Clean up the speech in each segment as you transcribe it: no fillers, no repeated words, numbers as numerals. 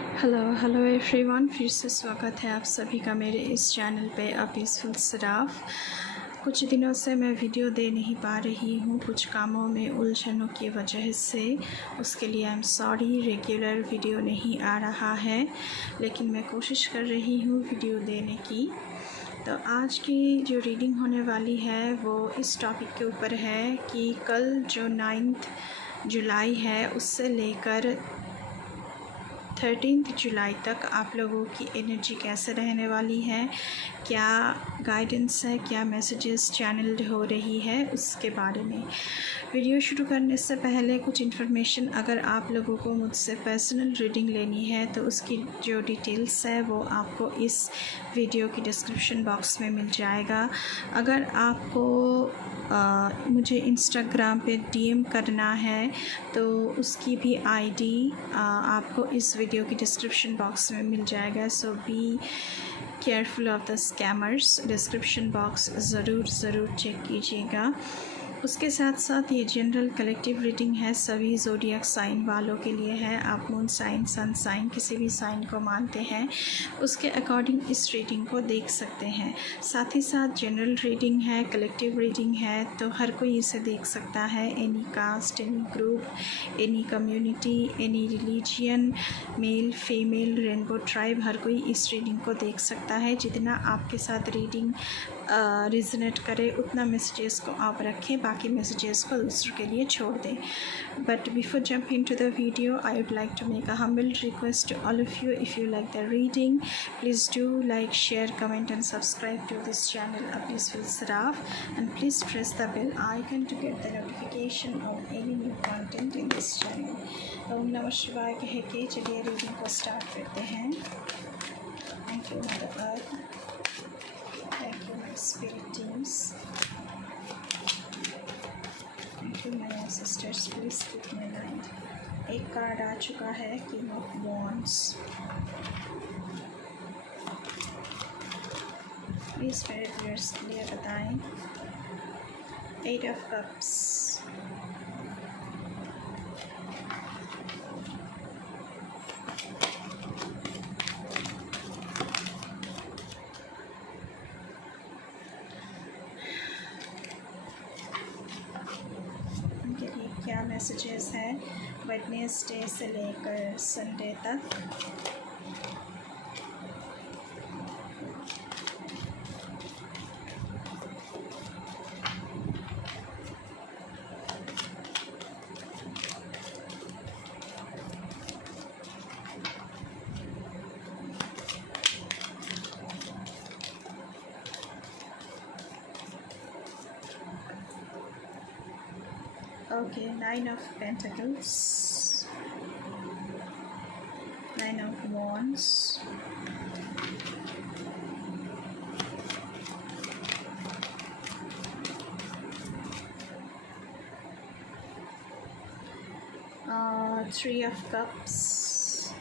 Hello everyone, फिर से स्वागत है आप सभी का मेरे इस चैनल पे अ पीसफुल सराफ। कुछ दिनों से मैं वीडियो दे नहीं पा रही हूँ, कुछ कामों में उलझनों की वजह से। उसके लिए I am sorry, regular video नहीं आ रहा है, लेकिन मैं कोशिश कर रही हूँ वीडियो देने की। तो आज की जो रीडिंग होने वाली है वो इस टॉपिक के ऊपर है कि कल जो 9 जुलाई है उससे लेकर 13 जुलाई तक आप लोगों की एनर्जी कैसे रहने वाली है, क्या गाइडेंस है, क्या मैसेजेस चैनल्ड हो रही है, उसके बारे में। वीडियो शुरू करने से पहले कुछ इन्फॉर्मेशन, अगर आप लोगों को मुझसे पर्सनल रीडिंग लेनी है तो उसकी जो डिटेल्स है वो आपको इस वीडियो की डिस्क्रिप्शन बॉक्स में मिल जाएगा। अगर आपको मुझे इंस्टाग्राम पे डीएम करना है तो उसकी भी आईडी आपको इस वीडियो की डिस्क्रिप्शन बॉक्स में मिल जाएगा। So be careful of the scammers. Description box ज़रूर चेक कीजिएगा। उसके साथ साथ ये जनरल कलेक्टिव रीडिंग है, सभी ज़ोडिएक साइन वालों के लिए है। आप मून साइन, सन साइन, किसी भी साइन को मानते हैं उसके अकॉर्डिंग इस रीडिंग को देख सकते हैं। साथ ही साथ जनरल रीडिंग है, कलेक्टिव रीडिंग है, तो हर कोई इसे देख सकता है। Any caste, any group, any community, any religion, male female, rainbow tribe, हर कोई इस रीडिंग को देख सकता है। जितना आपके साथ रीडिंग रिजनेट करे उतना मैसेजेस को आप रखें, बाकी मैसेजेस को दूसरों के लिए छोड़ दें। But before jump into the video, I would like to make a humble request to all of you, if you like the reading, please do like, share, comment and subscribe to this channel a peaceful सराफ, and please press the bell icon to get the notification of any new content in this channel. ओम नमः शिवाय कह के चलिए reading को start करते हैं। Thank you mother earth, thank you my spirit teams, thank you my ancestors, please keep my mind। एक कार्ड आ चुका है, किंग ऑफ वॉन्ड्स। प्लीज मेरे व्यूअर्स के लिए बताएं। 8 ऑफ कप्स, क्या मैसेजेस हैं वेडनेसडे से लेकर संडे तक। Okay, 9 of Pentacles, 9 of Wands, Three of Cups,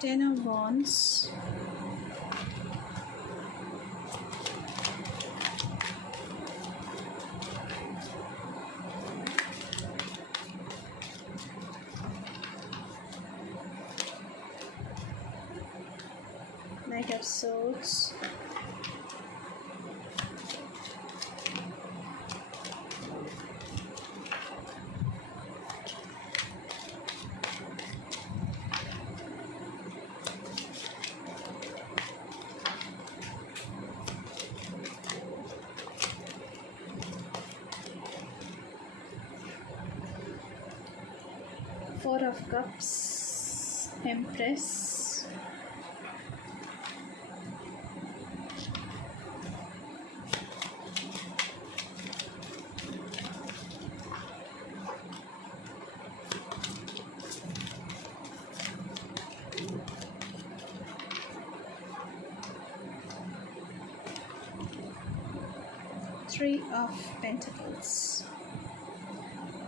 Ten of Wands, Knight of Swords, Four of Cups, Empress, Three of Pentacles.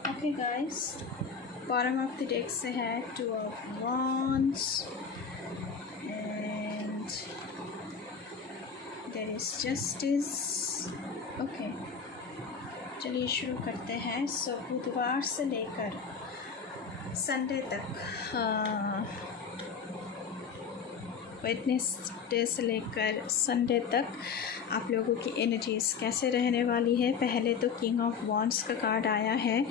Okay guys, bottom of the deck से है Two of Wands, and there is Justice. Okay, चलिए शुरू करते हैं। बुधवार से लेकर Sunday तक, वेडनेसडे से लेकर संडे तक आप लोगों की एनर्जीज़ कैसे रहने वाली है। पहले तो किंग ऑफ वॉन्ड्स का कार्ड आया है,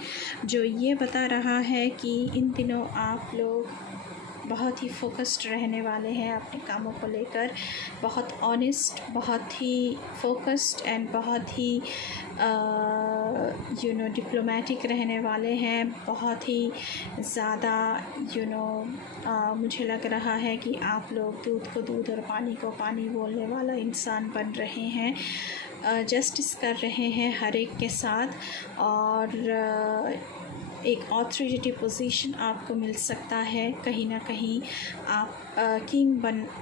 जो ये बता रहा है कि इन दिनों आप लोग बहुत ही फोकस्ड रहने वाले हैं अपने कामों को लेकर, बहुत ऑनेस्ट, बहुत ही फोकस्ड एंड बहुत ही डिप्लोमेटिक रहने वाले हैं। बहुत ही ज़्यादा मुझे लग रहा है कि आप लोग दूध को दूध और पानी को पानी बोलने वाला इंसान बन रहे हैं, जस्टिस कर रहे हैं हर एक के साथ, और एक ऑथोरिटी पोजीशन आपको मिल सकता है। कहीं ना कहीं आप किंग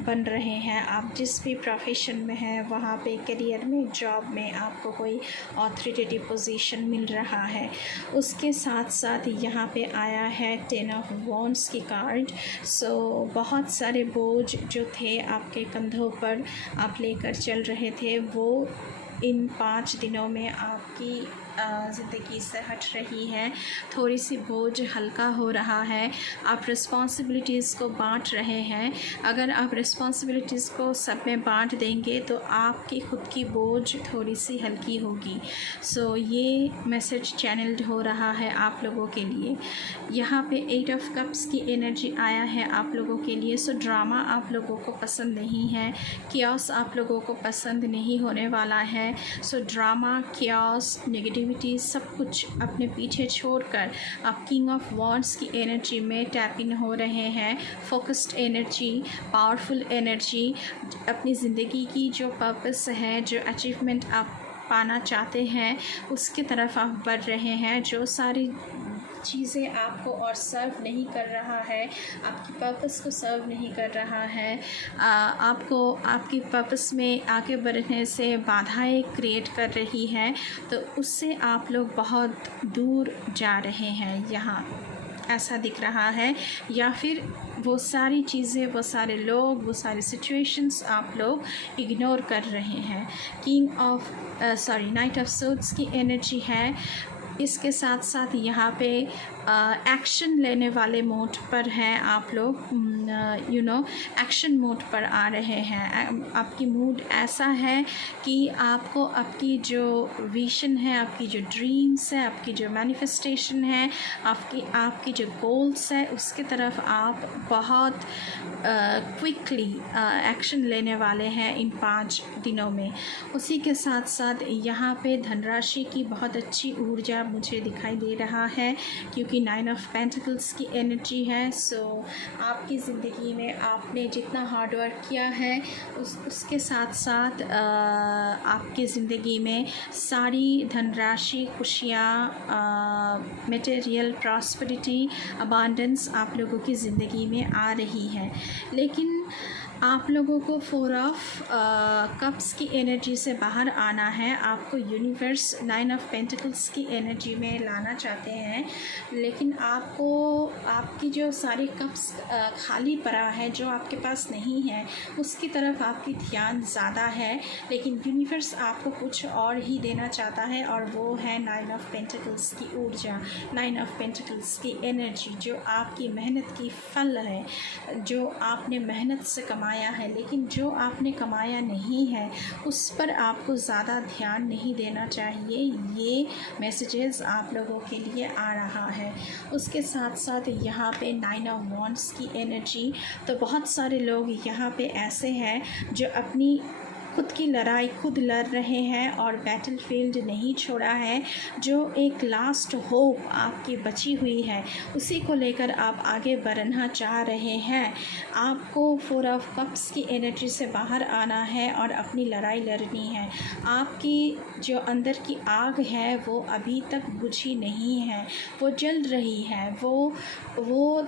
बन रहे हैं। आप जिस भी प्रोफेशन में हैं वहाँ पे, करियर में, जॉब में आपको कोई ऑथोरिटी पोजीशन मिल रहा है। उसके साथ साथ यहाँ पे आया है 10 ऑफ वॉन्ड्स की कार्ड। बहुत सारे बोझ जो थे आपके कंधों पर आप लेकर चल रहे थे, वो इन 5 दिनों में आपकी ज़िंदगी से हट रही है। थोड़ी सी बोझ हल्का हो रहा है। आप रिस्पॉन्सिबिलिटीज़ को बांट रहे हैं। अगर आप रिस्पॉन्सिबिलिटीज़ को सब में बांट देंगे तो आपकी ख़ुद की बोझ थोड़ी सी हल्की होगी। ये मैसेज चैनल्ड हो रहा है आप लोगों के लिए। यहाँ पे 8 ऑफ कप्स की एनर्जी आया है आप लोगों के लिए। ड्रामा आप लोगों को पसंद नहीं है, कियोस आप लोगों को पसंद नहीं होने वाला है। ड्रामा, कियोस, नेगेटिविटी सब कुछ अपने पीछे छोड़कर आप किंग ऑफ वॉन्ड्स की एनर्जी में टैप इन हो रहे हैं। फोकस्ड एनर्जी, पावरफुल एनर्जी, अपनी ज़िंदगी की जो पर्पस है, जो अचीवमेंट आप पाना चाहते हैं, उसकी तरफ आप बढ़ रहे हैं। जो सारी चीज़ें आपको और सर्व नहीं कर रहा है, आपकी पर्पस को सर्व नहीं कर रहा है, आपको आपकी पर्पस में आगे बढ़ने से बाधाएं क्रिएट कर रही है, तो उससे आप लोग बहुत दूर जा रहे हैं, यहाँ ऐसा दिख रहा है। या फिर वो सारी चीज़ें, वो सारे लोग, वो सारी सिचुएशंस आप लोग इग्नोर कर रहे हैं। नाइट ऑफ सोर्ड्स की एनर्जी है। इसके साथ साथ यहाँ पे एक्शन लेने वाले मोड पर हैं आप लोग, एक्शन मोड पर आ रहे हैं। आपकी मूड ऐसा है कि आपको आपकी जो विज़न है, आपकी जो ड्रीम्स है, आपकी जो मैनिफेस्टेशन है, आपकी जो गोल्स है, उसकी तरफ आप बहुत क्विकली एक्शन लेने वाले हैं इन 5 दिनों में। उसी के साथ साथ यहाँ पे धनराशि की बहुत अच्छी ऊर्जा मुझे दिखाई दे रहा है, क्योंकि 9 ऑफ पेंटिकल्स की एनर्जी है। आपकी ज़िंदगी में आपने जितना हार्ड वर्क किया है, उसके साथ साथ आपकी ज़िंदगी में सारी धनराशि, खुशियाँ, मटेरियल प्रॉस्पेरिटी, अबांडेंस आप लोगों की ज़िंदगी में आ रही है। लेकिन आप लोगों को 4 ऑफ कप्स की एनर्जी से बाहर आना है। आपको यूनिवर्स 9 ऑफ पेंटिकल्स की एनर्जी में लाना चाहते हैं, लेकिन आपको आपकी जो सारी कप्स खाली पड़ा है, जो आपके पास नहीं है, उसकी तरफ आपकी ध्यान ज़्यादा है। लेकिन यूनिवर्स आपको कुछ और ही देना चाहता है, और वो है 9 ऑफ पेंटिकल्स की ऊर्जा, 9 ऑफ पेंटिकल्स की एनर्जी, जो आपकी मेहनत की फल है, जो आपने मेहनत से कमाया है। लेकिन जो आपने कमाया नहीं है, उस पर आपको ज़्यादा ध्यान नहीं देना चाहिए। ये मैसेजेस आप लोगों के लिए आ रहा है। उसके साथ साथ यहाँ पे 9 ऑफ वॉन्ड्स की एनर्जी, तो बहुत सारे लोग यहाँ पे ऐसे हैं जो अपनी खुद की लड़ाई खुद लड़ रहे हैं और बैटलफील्ड नहीं छोड़ा है। जो एक लास्ट होप आपकी बची हुई है, उसी को लेकर आप आगे बढ़ना चाह रहे हैं। आपको 4 ऑफ कप्स की एनर्जी से बाहर आना है और अपनी लड़ाई लड़नी है। आपकी जो अंदर की आग है वो अभी तक बुझी नहीं है, वो जल रही है। वो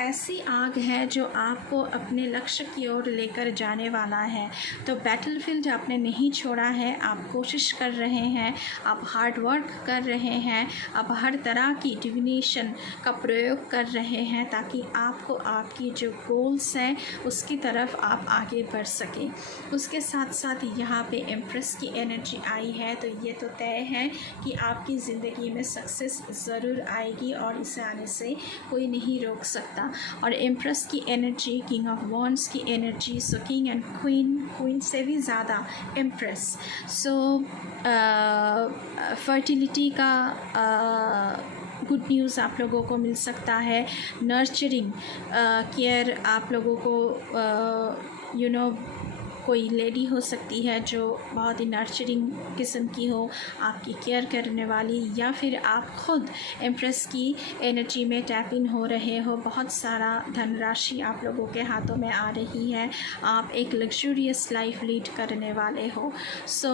ऐसी आग है जो आपको अपने लक्ष्य की ओर लेकर जाने वाला है। तो बैटलफील्ड आपने नहीं छोड़ा है, आप कोशिश कर रहे हैं, आप हार्ड वर्क कर रहे हैं, आप हर तरह की डिविनेशन का प्रयोग कर रहे हैं ताकि आपको आपकी जो गोल्स हैं उसकी तरफ आप आगे बढ़ सकें। उसके साथ साथ यहाँ पे एम्प्रेस की एनर्जी आई है, तो ये तो तय है कि आपकी ज़िंदगी में सक्सेस ज़रूर आएगी और इसे आने से कोई नहीं रोक सकता। और एम्प्रेस की एनर्जी, किंग ऑफ वॉन्ड्स की energy, so king and queen से भी ज़्यादा एम्प्रेस। सो फर्टिलिटी का गुड न्यूज़ आप लोगों को मिल सकता है। नर्चरिंग केयर आप लोगों को कोई लेडी हो सकती है जो बहुत ही नर्चरिंग किस्म की हो, आपकी केयर करने वाली, या फिर आप खुद एम्प्रेस की एनर्जी में टैप इन हो रहे हो। बहुत सारा धनराशि आप लोगों के हाथों में आ रही है, आप एक लग्जूरियस लाइफ लीड करने वाले हो। सो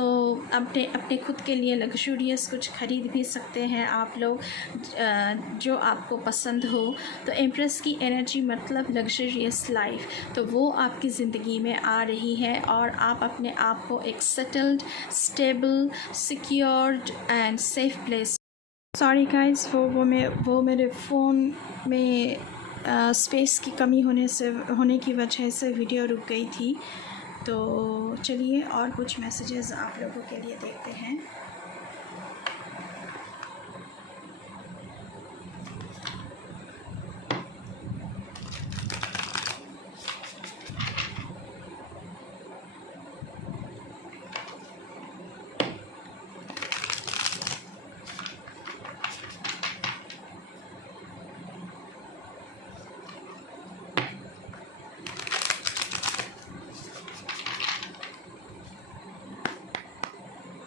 अपने खुद के लिए लग्जूरियस कुछ खरीद भी सकते हैं आप लोग, जो आपको पसंद हो। तो एम्प्रेस की एनर्जी मतलब लग्जूरियस लाइफ, तो वो आपकी ज़िंदगी में आ रही है और आप अपने आप को एक settled, stable, secured and safe place. Sorry guys, वो मेरे फ़ोन में स्पेस की कमी होने की वजह से वीडियो रुक गई थी। तो चलिए और कुछ मैसेजेस आप लोगों के लिए देखते हैं।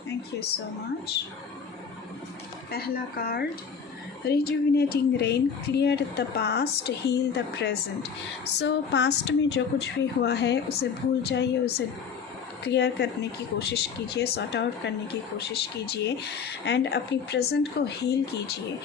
Thank you so much. पहला card, rejuvenating rain, clear the past, heal the present. So past में जो कुछ भी हुआ है उसे भूल जाइए, उसे क्लियर करने की कोशिश कीजिए, सॉर्ट आउट करने की कोशिश कीजिए एंड अपनी प्रेजेंट को हील कीजिए।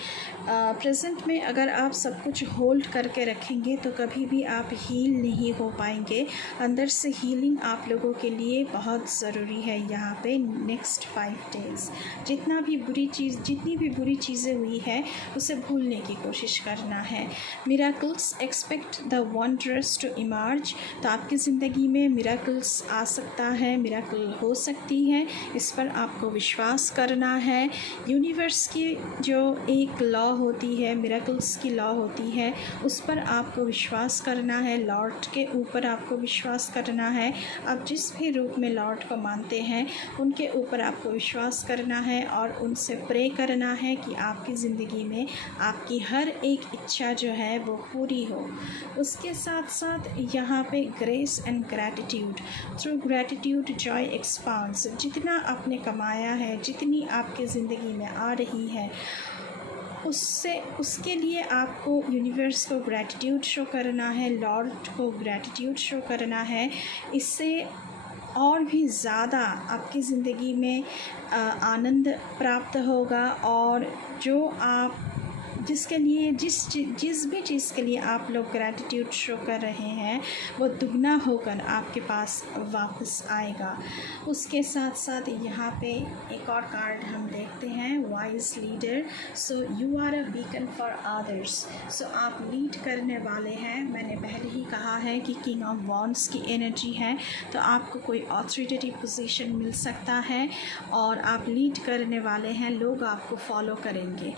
प्रेजेंट में अगर आप सब कुछ होल्ड करके रखेंगे तो कभी भी आप हील नहीं हो पाएंगे। अंदर से हीलिंग आप लोगों के लिए बहुत ज़रूरी है यहाँ पे नेक्स्ट 5 डेज़। जितनी भी बुरी चीज़ें हुई है उसे भूलने की कोशिश करना है। Miracles, expect the wondrous to emerge. तो आपकी ज़िंदगी में मिराकल्स आ सकता है, मिराकल हो सकती है, इस पर आपको विश्वास करना है। यूनिवर्स की जो एक लॉ होती है, मिराकल्स की लॉ होती है, उस पर आपको विश्वास करना है। लॉर्ड के ऊपर आपको विश्वास करना है। आप जिस भी रूप में लॉर्ड को मानते हैं उनके ऊपर आपको विश्वास करना है और उनसे प्रे करना है कि आपकी ज़िंदगी में आपकी हर एक इच्छा जो है वो पूरी हो। उसके साथ साथ यहाँ पे grace and gratitude, through gratitude Joy expands. जितना आपने कमाया है, जितनी आपकी ज़िंदगी में आ रही है, उसके लिए आपको यूनिवर्स को ग्रैटिट्यूड शो करना है, लॉर्ड को ग्रैटिट्यूड शो करना है। इससे और भी ज़्यादा आपकी ज़िंदगी में आनंद प्राप्त होगा और जो आप जिसके लिए जिस भी चीज़ के लिए आप लोग ग्रैटिट्यूड शो कर रहे हैं वो दुगना होकर आपके पास वापस आएगा। उसके साथ साथ यहाँ पे एक और कार्ड हम देखते हैं, wise leader. So you are a beacon for others. So आप लीड करने वाले हैं। मैंने पहले ही कहा है कि किंग ऑफ वॉन्ड्स की एनर्जी है, तो आपको कोई ऑथोरिटेटिव पोजीशन मिल सकता है और आप लीड करने वाले हैं, लोग आपको फॉलो करेंगे।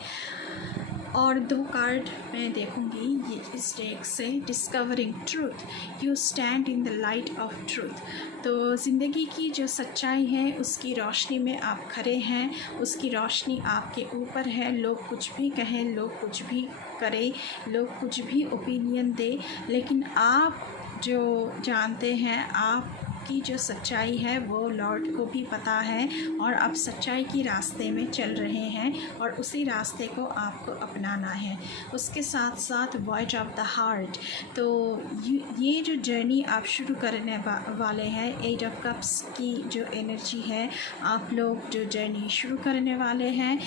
और 2 कार्ड मैं देखूंगी ये इस डेक से, discovering truth, you stand in the light of truth. तो ज़िंदगी की जो सच्चाई है उसकी रोशनी में आप खड़े हैं, उसकी रोशनी आपके ऊपर है। लोग कुछ भी कहें, लोग कुछ भी करें, लोग कुछ भी ओपिनियन दे, लेकिन आप जो जानते हैं, आप आपकी जो सच्चाई है वो लॉर्ड को भी पता है और आप सच्चाई की रास्ते में चल रहे हैं और उसी रास्ते को आपको अपनाना है। उसके साथ साथ वॉइस ऑफ द हार्ट, तो ये जो जर्नी आप शुरू करने वाले हैं, 8 ऑफ कप्स की जो एनर्जी है, आप लोग जो जर्नी शुरू करने वाले हैं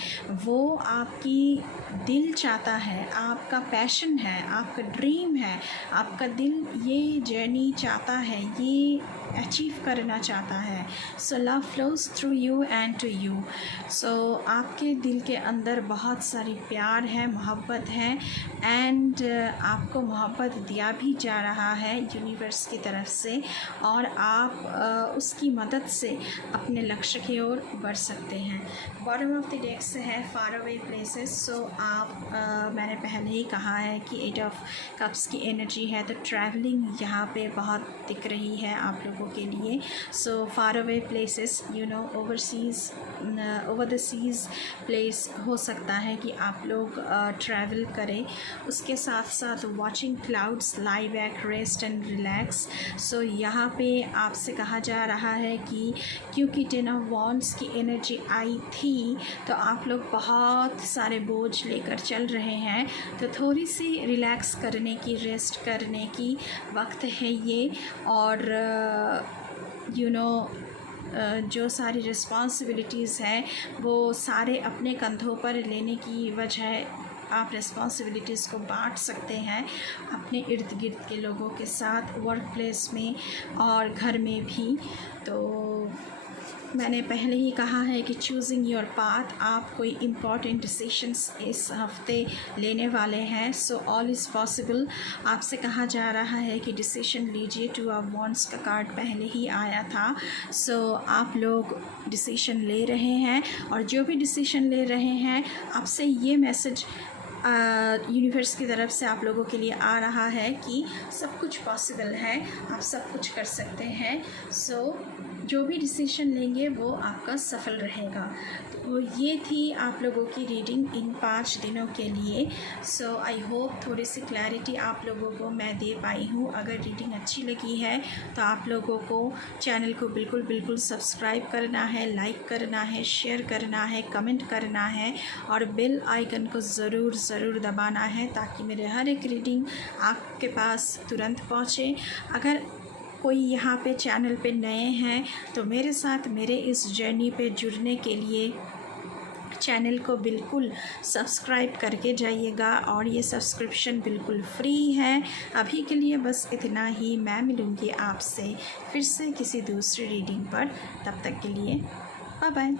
वो आपकी दिल चाहता है, आपका पैशन है, आपका ड्रीम है, आपका दिल ये जर्नी चाहता है, ये अचीव करना चाहता है। So love flows through you and to you. So आपके दिल के अंदर बहुत सारी प्यार है, मोहब्बत है एंड आपको मोहब्बत दिया भी जा रहा है यूनिवर्स की तरफ से और आप उसकी मदद से अपने लक्ष्य की ओर बढ़ सकते हैं। बॉटम ऑफ द डेक से है फार अवे प्लेसेस। सो आप मैंने पहले ही कहा है कि 8 ऑफ कप्स की एनर्जी है, तो ट्रैवलिंग यहाँ पे बहुत दिख रही है आप लोगों के लिए। So far away places, you know, overseas, over the seas place हो सकता है कि आप लोग ट्रैवल करें। उसके साथ साथ watching clouds, lie back, rest and relax. So यहाँ पे आपसे कहा जा रहा है कि क्योंकि 10 ऑफ वॉन्ड्स की एनर्जी आई थी तो आप लोग बहुत सारे बोझ लेकर चल रहे हैं, तो थोड़ी सी रिलैक्स करने की, रेस्ट करने की वक्त है ये। और यू नो जो सारी रिस्पॉन्सिबिलिटीज़ हैं वो सारे अपने कंधों पर लेने की वजह आप रिस्पॉन्सिबिलिटीज़ को बांट सकते हैं अपने इर्द गिर्द के लोगों के साथ, वर्क प्लेस में और घर में भी। तो मैंने पहले ही कहा है कि चूजिंग योर पाथ, आप कोई इम्पॉर्टेंट डिसीशंस इस हफ्ते लेने वाले हैं। So all is possible. आपसे कहा जा रहा है कि डिसीशन लीजिए। 2 ऑफ वॉन्ड्स का कार्ड पहले ही आया था। सो आप लोग डिसीशन ले रहे हैं और जो भी डिसीशन ले रहे हैं, आपसे ये मैसेज यूनिवर्स की तरफ से आप लोगों के लिए आ रहा है कि सब कुछ पॉसिबल है, आप सब कुछ कर सकते हैं। सो जो भी डिसीजन लेंगे वो आपका सफल रहेगा। तो ये थी आप लोगों की रीडिंग इन 5 दिनों के लिए। सो आई होप थोड़ी सी क्लैरिटी आप लोगों को मैं दे पाई हूँ। अगर रीडिंग अच्छी लगी है तो आप लोगों को चैनल को बिल्कुल सब्सक्राइब करना है, लाइक करना है, शेयर करना है, कमेंट करना है और बेल आइकन को ज़रूर दबाना है ताकि मेरे हर एक रीडिंग आपके पास तुरंत पहुँचे। अगर कोई यहाँ पे चैनल पे नए हैं तो मेरे साथ मेरे इस जर्नी पे जुड़ने के लिए चैनल को बिल्कुल सब्सक्राइब करके जाइएगा और ये सब्सक्रिप्शन बिल्कुल फ्री है। अभी के लिए बस इतना ही। मैं मिलूँगी आपसे फिर से किसी दूसरी रीडिंग पर। तब तक के लिए बाय बाय।